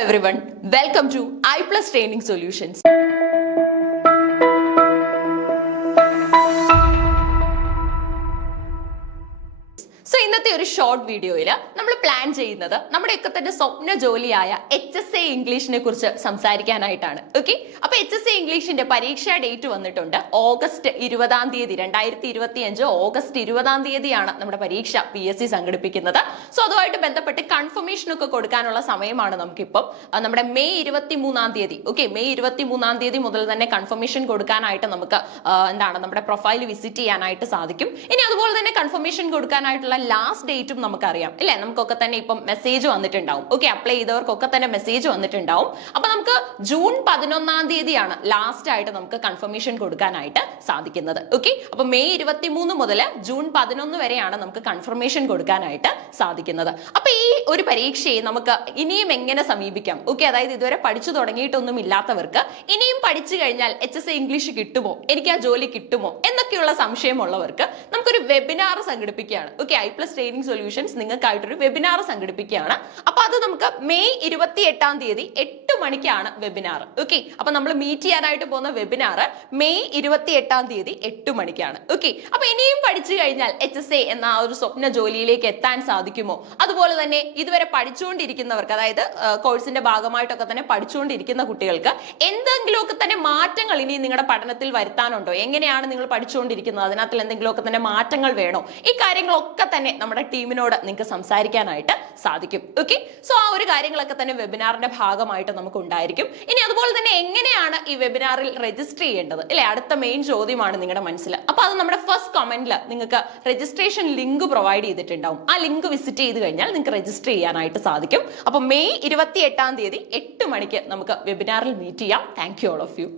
everyone, welcome to iPlus Training Solutions. So ഇന്നത്തെ ഒരു short വീഡിയോയിൽ നമ്മൾ പ്ലാൻ ചെയ്യുന്നത് നമ്മുടെയൊക്കെ തന്നെ സ്വപ്ന ജോലിയായ HSA ഇംഗ്ലീഷിനെ കുറിച്ച് സംസാരിക്കാനായിട്ടാണ്. ഓക്കെ, അപ്പൊ HSA ഇംഗ്ലീഷിന്റെ പരീക്ഷാ ഡേറ്റ് വന്നിട്ടുണ്ട് ഓഗസ്റ്റ് 20-ാം തീയതി 2025 ഓഗസ്റ്റ് 20-ാം തീയതിയാണ് നമ്മുടെ പരീക്ഷ PSC സംഘടിപ്പിക്കുന്നത്. സോ അതുമായിട്ട് ബന്ധപ്പെട്ട് കൺഫർമേഷൻ ഒക്കെ കൊടുക്കാനുള്ള സമയമാണ് നമുക്കിപ്പം. നമ്മുടെ മെയ് 23-ാം തീയതി, ഓക്കെ, മെയ് 23-ാം തീയതി മുതൽ തന്നെ കൺഫർമേഷൻ കൊടുക്കാനായിട്ട് നമുക്ക് നമ്മുടെ പ്രൊഫൈൽ വിസിറ്റ് ചെയ്യാനായിട്ട് സാധിക്കും. ഇനി അതുപോലെ തന്നെ കൺഫർമേഷൻ കൊടുക്കാനായിട്ടുള്ള ലാസ്റ്റ് ഡേറ്റും നമുക്കറിയാം അല്ലെ, നമുക്കൊക്കെ തന്നെ ഇപ്പം മെസ്സേജ് വന്നിട്ടുണ്ടാവും. ഓക്കെ, അപ്ലൈ ചെയ്തവർക്കൊക്കെ തന്നെ മെസ്സേജ് വന്നിട്ടുണ്ടാവും. അപ്പൊ നമുക്ക് ജൂൺ 11-ാം തീയതിയാണ് ലാസ്റ്റ് ആയിട്ട് നമുക്ക് കൺഫർമേഷൻ കൊടുക്കാനായിട്ട് സാധിക്കുന്നത്. ഓക്കെ, അപ്പൊ മെയ് 23 മുതൽ ജൂൺ 11 വരെയാണ് നമുക്ക് കൺഫർമേഷൻ കൊടുക്കാനായിട്ട് സാധിക്കുന്നത്. അപ്പൊ ഈ ഒരു പരീക്ഷയെ നമുക്ക് ഇനിയും എങ്ങനെ സമീപിക്കാം? ഓക്കെ, അതായത് ഇതുവരെ പഠിച്ചു തുടങ്ങിയിട്ടൊന്നും ഇല്ലാത്തവർക്ക് ഇനിയും പഠിച്ചു കഴിഞ്ഞാൽ HSA ഇംഗ്ലീഷ് കിട്ടുമോ, എനിക്ക് ആ ജോലി കിട്ടുമോ എന്നൊക്കെയുള്ള സംശയമുള്ളവർക്ക് നമുക്കൊരു വെബിനാർ സംഘടിപ്പിക്കുകയാണ്. ഓക്കെ, iPlus Training Solutions നിങ്ങൾക്കായിട്ടൊരു വെബിനാർ സംഘടിപ്പിക്കുകയാണ്. അപ്പൊ അത് നമുക്ക് മെയ് 28-ാം തീയതി 8 മണിക്കാണ് വെബിനാർ. ഓക്കെ, അപ്പൊ നമ്മൾ മീറ്റ് ചെയ്യാനായിട്ട് പോകുന്ന വെബിനാർ മെയ് 28-ാം തീയതി 8 മണിക്കാണ്. ഓക്കെ, അപ്പൊ ഇനിയും പഠിച്ചു കഴിഞ്ഞാൽ HSA എന്ന ആ ഒരു സ്വപ്ന ജോലിയിലേക്ക് എത്താൻ സാധിക്കുമോ? അതുപോലെ തന്നെ ഇതുവരെ പഠിച്ചുകൊണ്ടിരിക്കുന്നവർക്ക്, അതായത് കോഴ്സിന്റെ ഭാഗമായിട്ടൊക്കെ തന്നെ പഠിച്ചുകൊണ്ടിരിക്കുന്ന കുട്ടികൾക്ക് എന്തെങ്കിലുമൊക്കെ തന്നെ മാറ്റങ്ങൾ ഇനി നിങ്ങളുടെ പഠനത്തിൽ വരുത്താനുണ്ടോ? എങ്ങനെയാണ് നിങ്ങൾ പഠിച്ചുകൊണ്ടിരിക്കുന്നത്? അതിനകത്ത് എന്തെങ്കിലുമൊക്കെ തന്നെ മാറ്റങ്ങൾ വേണോ? ഈ കാര്യങ്ങളൊക്കെ തന്നെ നമ്മുടെ ടീമിനോട് നിങ്ങൾക്ക് സംസാരിക്കാനായിട്ട് സാധിക്കും. ഓക്കെ, സോ ആ ഒരു കാര്യങ്ങളൊക്കെ തന്നെ വെബിനാറിന്റെ ഭാഗമായിട്ട് നമുക്ക് ഉണ്ടായിരിക്കും. ഇനി അതുപോലെ തന്നെ എങ്ങനെയാണ് ഈ വെബിനാറിൽ രജിസ്റ്റർ ചെയ്യേണ്ടത് അല്ലെ, അടുത്ത മെയിൻ ചോദ്യമാണ് നിങ്ങളുടെ മനസ്സിൽ. അപ്പൊ അത് നമ്മുടെ ഫസ്റ്റ് കമന്റിൽ നിങ്ങൾക്ക് രജിസ്ട്രേഷൻ ലിങ്ക് പ്രൊവൈഡ് ചെയ്തിട്ടുണ്ടാവും. ആ ലിങ്ക് വിസിറ്റ് ചെയ്ത് കഴിഞ്ഞാൽ നിങ്ങൾക്ക് രജിസ്റ്റർ ചെയ്യാനായിട്ട് സാധിക്കും. അപ്പൊ മെയ് 28-ാം തീയതി 8 മണിക്ക് നമുക്ക് വെബിനാറിൽ മീറ്റ് ചെയ്യാം. Thank you all of U.